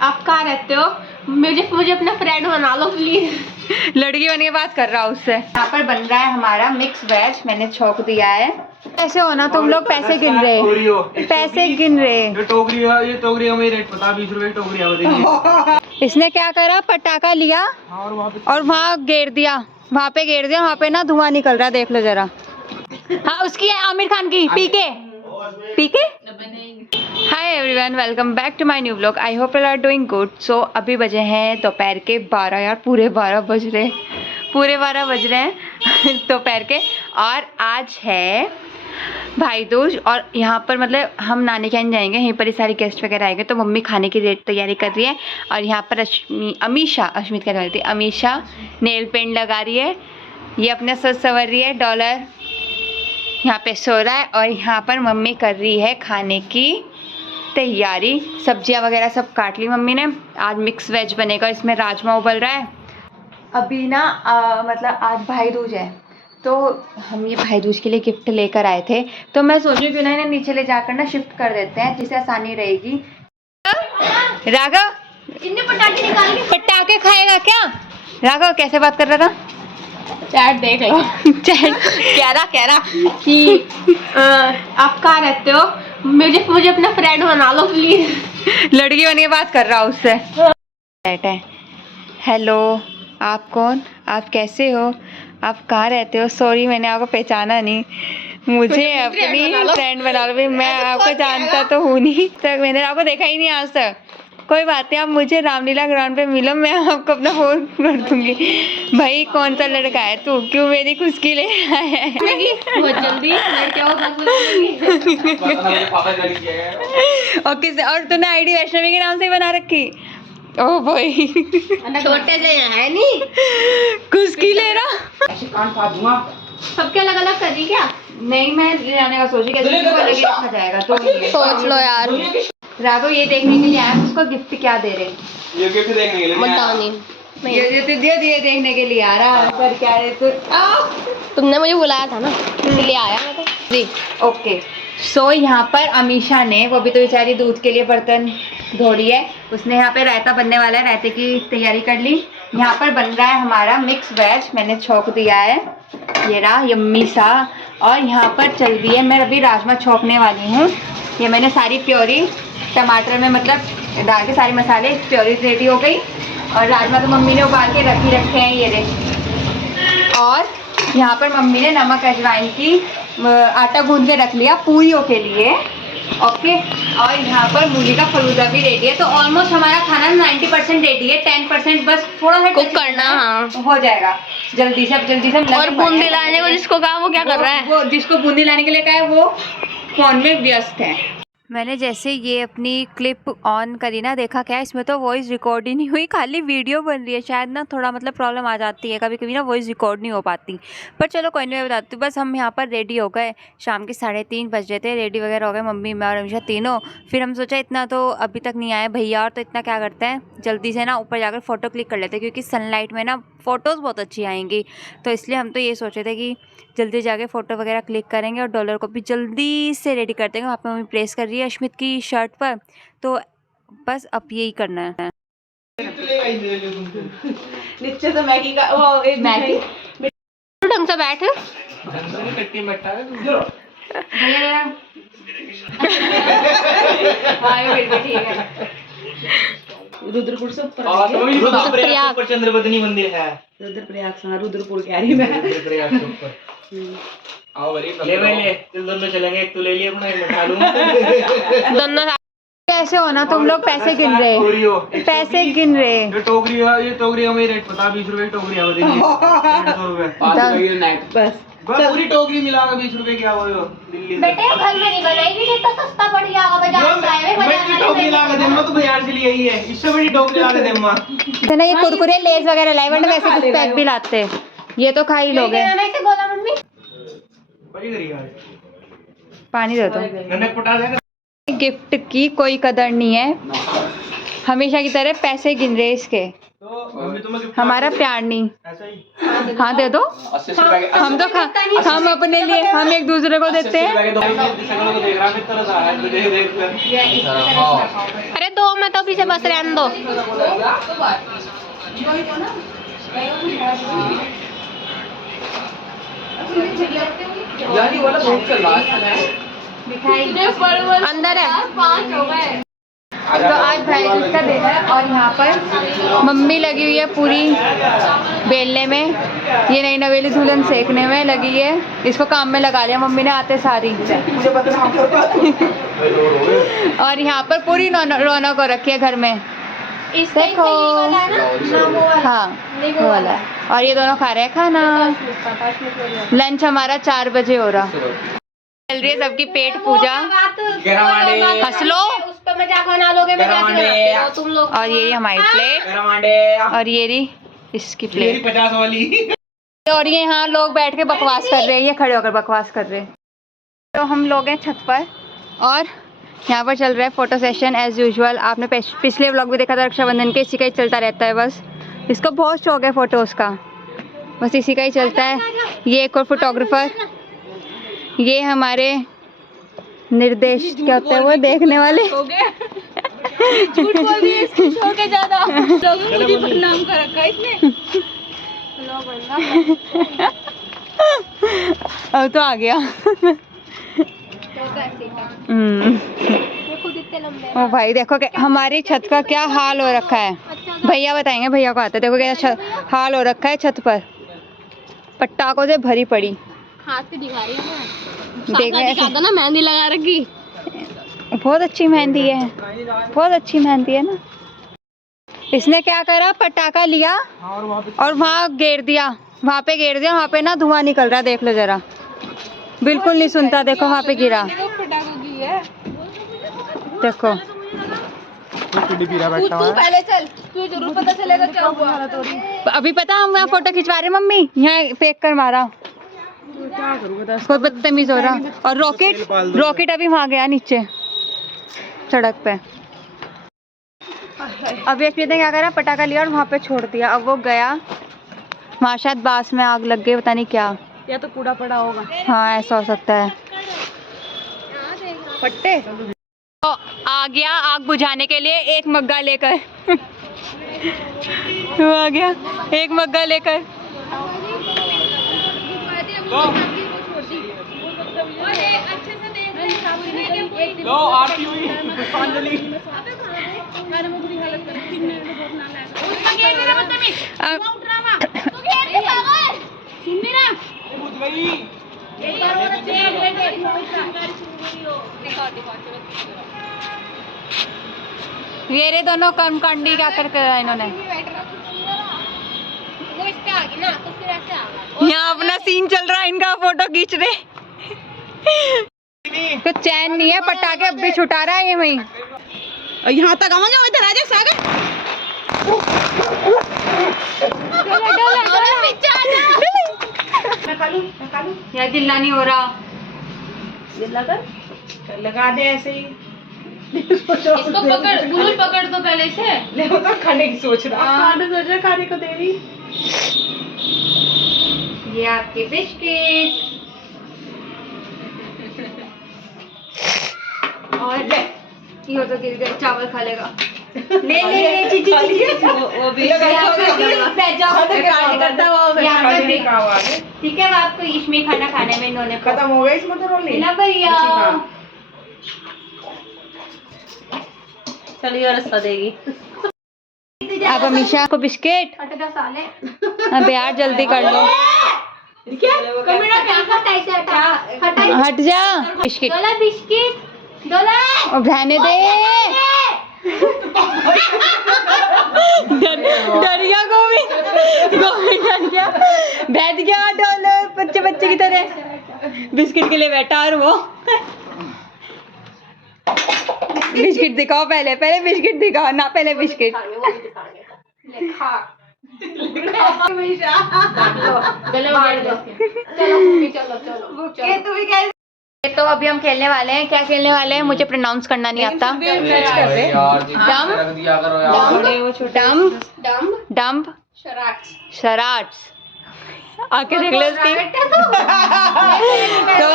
आप कहाँ रहते हो? मुझे अपना फ्रेंड बना लो प्लीज। लड़की बन के बात कर रहा हूँ उससे। यहाँ पर बन रहा है हमारा मिक्स वेज, मैंने छोंक दिया है। ऐसे हो ना तुम लोग पैसे गिन रहे, पैसे गिन रहे। ये टोकरी में रेट पता 20 रुपए की टोकरी। इसने क्या करा, पटाखा लिया और वहाँ गेर दिया, वहाँ पे ना धुआं निकल रहा, देख लो जरा। हाँ उसकी है, आमिर खान की। PK. Hi everyone, welcome back to my new vlog. I hope you are doing good. So अभी बजे हैं दोपहर के 12, यार पूरे 12 बज रहे हैं दोपहर के। और आज है भाई दूज और यहाँ पर मतलब हम नानी के यहाँ जाएंगे, यहीं पर ही सारी गेस्ट वगैरह आएंगे, तो मम्मी खाने की तैयारी कर रही है। और यहाँ पर अमीशा नेल पेंट लगा रही है, ये अपने सज संवर रही है, डॉलर यहाँ पे सो रहा है। और यहाँ पर मम्मी कर रही है खाने की तैयारी, सब्जियाँ वगैरह सब काट ली मम्मी ने। आज मिक्स वेज बनेगा, इसमें राजमा उबल रहा है। अभी ना मतलब आज भाई दूज है, तो हम ये भाई दूज के लिए गिफ्ट लेकर आए थे, तो मैं सोचूं क्यों ना इन्हें नीचे ले जाकर ना शिफ्ट कर देते हैं, जिससे आसानी रहेगी। राघव इनने पटाखे निकाल के पटाखे खाएगा क्या? राघव कैसे बात कर रहा था? चैट देख लो। चैट कह रहा कि आप कहाँ रहते हो? मुझे अपना फ्रेंड बना लो प्लीज। लड़की बन के बात कर रहा हूँ उससे। हेलो, आप कौन? आप कैसे हो? आप कहाँ रहते हो? सॉरी मैंने आपको पहचाना नहीं, मुझे अपनी फ्रेंड बना लो। भाई मैं आपको जानता तो हूँ नहीं, तक मैंने आपको देखा ही नहीं आज तक। कोई बात नहीं, आप मुझे रामलीला ग्राउंड पे मिलो, मैं आपको अपना फोन कर दूंगी। भाई कौन सा लड़का है तू, क्यों मेरी खुशकी ले आया है? बहुत जल्दी और तूने आईडी वैष्णवी के नाम से बना रखी? ओ भाई छोटे से है नहीं, खुशकी ले रहा। सबके अलग अलग कर रही क्या? नहीं, मैं ले जाने का सोची कैसे रखा जाएगा, तो सोच लो यार। राघव ये देखने के लिए आया, उसको गिफ्ट क्या दे रहे? ये गिफ्ट देखने के लिए ये देखने के लिए आ रहा पर क्या है तो तुमने मुझे बुलाया था ना, इसलिए आया मैं तो जी। ओके। सो यहाँ पर अमीशा ने, वो भी तो बेचारी दूध के लिए बर्तन धो रही है, उसने यहाँ पे रायता बनने वाला है, रायते की तैयारी कर ली। यहाँ पर बन रहा है हमारा मिक्स वेज, मैंने छोंक दिया है, ये रहा यम्मी सा। और यहाँ पर चल रही है, मैं अभी राजमा छोंकने वाली हूँ। ये मैंने सारी प्योरी टमाटर में मतलब डाल के सारे मसाले प्योरी रेडी हो गई। और राजमा तो मम्मी ने उबाल के रखे हैं, ये रहे। और यहाँ पर मम्मी ने नमक अजवाइन की आटा गूंद के रख लिया पूरियों के लिए। ओके। और यहाँ पर मूली का फलूदा भी रेडी है, तो ऑलमोस्ट हमारा खाना 90% रेडी है, 10% बस थोड़ा सा कुक करना। हाँ, हो जाएगा जल्दी से और बूंदी लाने को जिसको कहा वो क्या कर रहा है? वो जिसको बूंदी लाने के लिए कहा है वो फोन में व्यस्त है। मैंने जैसे ये अपनी क्लिप ऑन करी ना, देखा क्या इसमें तो वॉइस रिकॉर्ड ही नहीं हुई, खाली वीडियो बन रही है। शायद ना थोड़ा मतलब प्रॉब्लम आ जाती है कभी कभी ना, वॉइस रिकॉर्ड नहीं हो पाती। पर चलो कोई नहीं, मैं बताती हूँ। बस हम यहाँ पर रेडी हो गए, शाम के 3:30 बज रहे थे, रेडी वगैरह हो गए मम्मी मैं और अमीशा तीनों। फिर हम सोचा इतना तो अभी तक नहीं आए भैया, और तो इतना क्या करते हैं जल्दी से ना ऊपर जाकर फ़ोटो क्लिक कर लेते हैं, क्योंकि सनलाइट में ना फ़ोटोज़ बहुत अच्छी आएंगी। तो इसलिए हम तो ये सोचे थे कि जल्दी जाके फ़ोटो वगैरह क्लिक करेंगे, और डॉलर को भी जल्दी से रेडी कर देंगे। वहाँ पे मम्मी प्रेस कर रही है अश्मित की शर्ट पर, तो बस अब यही करना है। नीचे से मैगी का वो एक मैगी ढंग से बैठ। रुद्रपुर से ऊपर रुद्रप्रयाग चंद्रवदनी मंदिर है। रुद्रप्रयाग, रुद्रपुर कह रही मैं। रुद्रप्रयाग के ऊपर आओ भाई, ले दोनों चलेंगे, एक तो ले लिए अपना, एक मैं खा लूंगा। दोनों कैसे हो ना तुम लोग पैसे गिन रहे, ये टोकरी में रेट पता 20 रुपए की टोकरी है, 150 रुपए बस पूरी टोकरी मिला के 20 रुपए की आ गई हो दिल्ली से। बेटे घर में नहीं बनाएगी, तो सस्ता पड़ जाएगा बाजार से आए। बड़ी टोकरी ला के दे मां, तो बाजार से लिए ही है, इससे बड़ी टोकरी ला के दे मां। तो ना ये कुरकुरे लेस वगैरह लाए, वरना वैसे कुछ पैक भी लाते, ये तो खा ही लोगे। ऐसे बोला मम्मी, बड़ी करी यार, पानी दे दो। नमक पटा देगा। गिफ्ट की कोई कदर नहीं है, हमेशा की तरह पैसे गिन रहे इसके। हमारा प्यार नहीं। ऐसा ही हाँ दे दो। 80 रुपए के हम तो हम अपने लिए हम एक दूसरे को देते हैं। अरे दो में तो पीछे बस रहने दो। अंदर है। तो आज भाई दूज का दिन है और यहाँ पर मम्मी लगी हुई है पूरी बेलने में, ये नई नवेली दुल्हन सेकने में लगी है। इसको काम में लगा लिया मम्मी ने आते सारी। और यहाँ पर पूरी रौनक हो रखी है घर में। देखो हाँ वो वाला है। और ये दोनों खा रहे हैं खाना। लंच हमारा 4 बजे हो रहा। चल रही है सबकी पेट पूजा। हंस लो। मजाक बना लोगे तुम लोग। और ये हमारी प्लेट और ये रही इसकी प्लेट 50 वाली। और ये यहाँ लोग बैठ के बकवास कर रहे हैं, ये खड़े होकर बकवास कर रहे हैं। तो हम लोग हैं छत पर और यहाँ पर चल रहा है फोटो सेशन एज यूजुअल। आपने पिछले व्लॉग भी देखा था रक्षाबंधन के, इसी का ही चलता रहता है बस। इसको बहुत शौक है फोटोज़ का, बस इसी का ही चलता है। ये एक और फोटोग्राफर, ये हमारे निर्देश क्या होता है वो देखने वाले। झूठ बोल दिए, इसकी शौक है ज्यादा। लोगों को भी बदनाम कर रखा है इसने। अब तो आ गया। ओ भाई देखो कि हमारी छत का क्या हाल हो रखा है। भैया बताएंगे, भैया को आता है। देखो क्या हाल हो रखा है छत पर, पटाखों से भरी पड़ी। हाथ पे दिखा रही है देखने ना, मेहंदी लगा रखी। बहुत अच्छी मेहंदी है, बहुत अच्छी मेहंदी है ना। इसने क्या करा, पटाखा लिया और वहाँ गिर दिया, वहाँ पे गिर दिया। वहाँ पे ना धुआं निकल रहा, देख लो जरा, बिल्कुल नहीं सुनता। देखो वहाँ पे गिरा, देखो। पहले चल, तू जरूर पता चलेगा क्या हुआ। अभी पता हम यहाँ फोटो खिंचवा रहे मम्मी, यहाँ फेंक कर मारा, कोई बदतमीज हो रहा। और रॉकेट अभी वहाँ गया नीचे सड़क पे। अभी अश्वित ने क्या करा, पटाखा लिया और वहाँ पे छोड़ दिया। अब वो गया, वहाँ शायद बांस में आग लग गई, पता नहीं क्या, या तो कूड़ा पड़ा होगा। हाँ ऐसा हो सकता है। फट्टे तो आ गया आग बुझाने के लिए एक मग्गा लेकर। वो आ गया एक मग्गा लेकर। आरती हुई पुष्पांजलि। ये रे दोनों कर्मकांडी क्या करते हैं इन्होंने। वो इस पे आ गई ना, तो फिर ऐसे आ गया। यहाँ अपना सीन चल रहा है, इनका फोटो खींच रहे। तो चैन नहीं है, पटाखे अब भी छुटा रहा है ये वहीं। यहाँ तक आऊंगा, इधर आ जा सागर। यार जिल्ला नहीं हो रहा, लगा दे ऐसे ही। इसको पकड़, बुलबुल पकड़ दो पहले से। ले वो तो खाने की सोच रहा, खाने को दे रही। ये आपके बिस्किट और ये तो गिर गए, चावल खा लेगा। ले चीची वो भी ठीक है। आपको इसमें खाना खाने में इन्होंने खत्म हो गया इसमें तो रोली ना भैया। चलिए रास्ता देगी। आप अमीशा को बिस्किट। अबे यार जल्दी कर लो, हट जा। बिस्किट रहने दे। डर गया गोविंद डर गया, बैठ गया डोले बच्चे की तरह, बिस्किट के लिए बैठा। और वो बिस्किट दिखाओ, पहले बिस्किट दिखाओ ना, पहले बिस्किट। तो अभी हम खेलने वाले हैं। क्या खेलने वाले हैं मुझे प्रोनाउंस करना नहीं आता। वो छोटा डम्प डम्ब डम्प शराट्स शराट्स आके देख लो इसकी। तो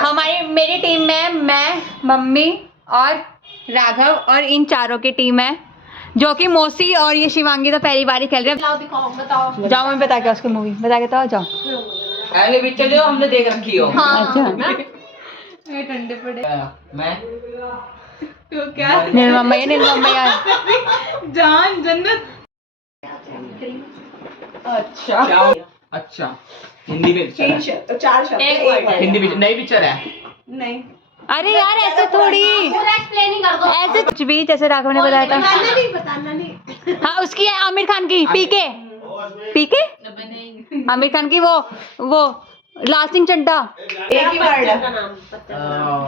हमारी मेरी टीम में मैं, मम्मी और राघव और इन चारों की टीम है, जो कि मौसी और ये शिवांगी तो पहली बार ही खेल रहे हैं। दिखाओ बताओ। जाओ मैं बता के उसकी मूवी बता के तो जाओ। पहले पिक्चर जो हमने देख रखी हो। अच्छा ठंडे पड़े मैं तो क्या निर्ममैया जान जन्नत। अच्छा क्या? अच्छा हिंदी में पिक्चर 4 शब्द हिंदी पिक्चर नई पिक्चर है। नहीं अरे यार ऐसे थोड़ी, पूरा एक्सप्लेन ही कर दो। ऐसे कुछ भी जैसे राघव ने बताया था। बताना नहीं। हाँ उसकी है आमिर खान की पीके पीके आमिर खान की वो लाल सिंह चड्ढा। एक ही वर्ड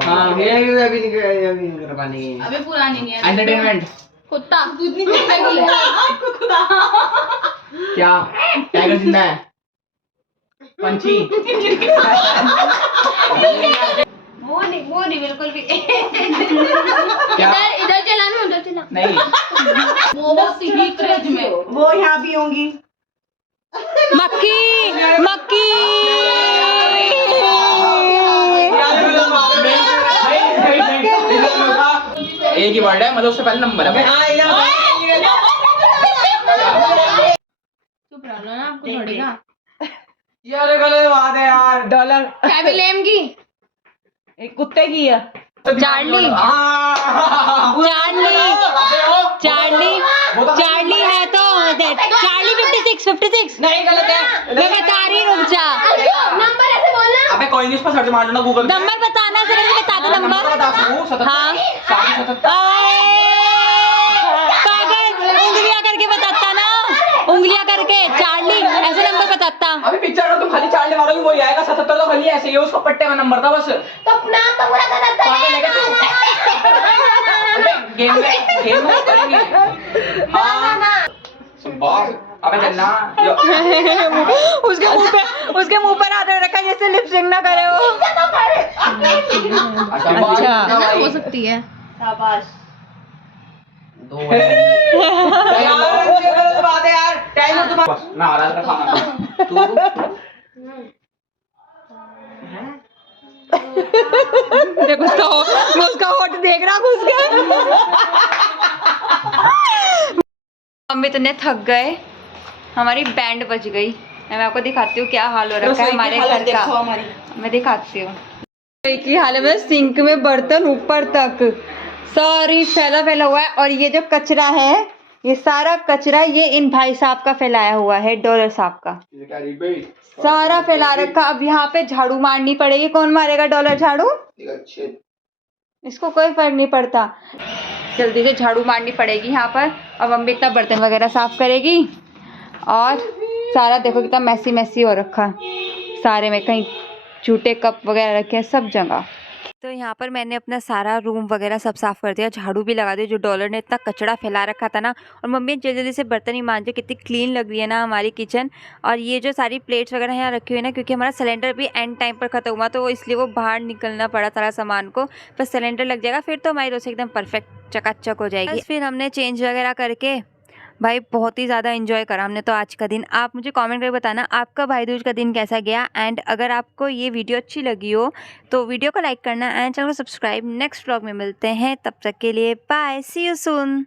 हाँ ये अभी नहीं कर पानी। अबे पुरानी नहीं है। एंटरटेनमेंट कुत्ता दूध नहीं पीता आपको खुदा। क्या टाइगर जिंदा है? पंछी वो नहीं बिल्कुल भी। क्या? इधर चला ना उधर चला। नहीं वो बस ही क्रेज में वो यहाँ भी होंगी। मक्की मक्की एक ही वर्ड है मतलब उससे पहले नंबर है। चुप रहो ना आपको थोड़ी ना। यार गलत बात है यार। डॉलर कैबिलेम की एक कुत्ते की है। चार्ली चार्ली चार्ली चार्ली है तो चार्ली 56 नहीं गलत है। मैं बता रही रुक जा। नंबर ऐसे बोलना। अबे कोई नहीं उस पर सर्च मार लो ना गूगल पे। नंबर बताना से पहले बता दो नंबर। हाँ पागल उंगलियां करके बताता ना, उंगलियां करके चार्ली ऐसे नंबर बताता। अभी पिक्चर में तुम खाली चार्ली मारोगे वही आएगा। 77 तो खाली ऐसे ही है, उसको पट्टे में नंबर था बस। तो नाम तो पूरा गलत है। पागल है क्या तू? गेम में करेंगे। हाँ बॉस अबे चलना। उसके मुंह पर हाथ रखा जैसे लिपसिंग ना करे वो। अच्छा हो सकती है। शाबाश। दो बात है यार। टाइम है तुम्हारा। बस मैं आ रहा था खाना। तू देख उसका होठ देख रहा घुस के। हम इतने थक गए, हमारी बैंड बज गई। मैं आपको दिखाती हूँ क्या हाल हो रखा है हमारे घर का। मैं दिखाती हूँ की हाल है। सिंक में बर्तन ऊपर तक सारी फैला हुआ है, और ये जो कचरा है ये सारा कचरा ये इन भाई साहब का फैलाया हुआ है, डॉलर साहब का सारा फैला रखा। अब यहाँ पे झाड़ू मारनी पड़ेगी। कौन मारेगा डॉलर झाड़ू? इसको कोई फर्क नहीं पड़ता। जल्दी से झाड़ू मारनी पड़ेगी यहाँ पर। अब मम्मी इतना बर्तन वगैरह साफ करेगी, और सारा देखो कितना मैसी हो रखा सारे में, कहीं झूठे कप वगैरह रखे हैं सब जगह। तो यहाँ पर मैंने अपना सारा रूम वगैरह सब साफ़ कर दिया, झाड़ू भी लगा दिया। जो डॉलर ने इतना कचरा फैला रखा था ना, और मम्मी जल्दी से बर्तन ही मांजे। कितनी क्लीन लग रही है ना हमारी किचन। और ये जो सारी प्लेट्स वगैरह यहाँ रखी हुई है ना, क्योंकि हमारा सिलेंडर भी एंड टाइम पर ख़त्म हुआ, तो इसलिए वो बाहर निकलना पड़ा सारा सामान को। बस सिलेंडर लग जाएगा फिर तो हमारी रसोई एकदम परफेक्ट चकाचक हो जाएगी। फिर हमने चेंज वगैरह करके भाई बहुत ही ज़्यादा एंजॉय करा हमने तो आज का दिन। आप मुझे कमेंट करके बताना आपका भाई दूज का दिन कैसा गया। एंड अगर आपको ये वीडियो अच्छी लगी हो तो वीडियो को लाइक करना एंड चैनल को सब्सक्राइब। नेक्स्ट व्लॉग में मिलते हैं, तब तक के लिए बाय, सी यू सून।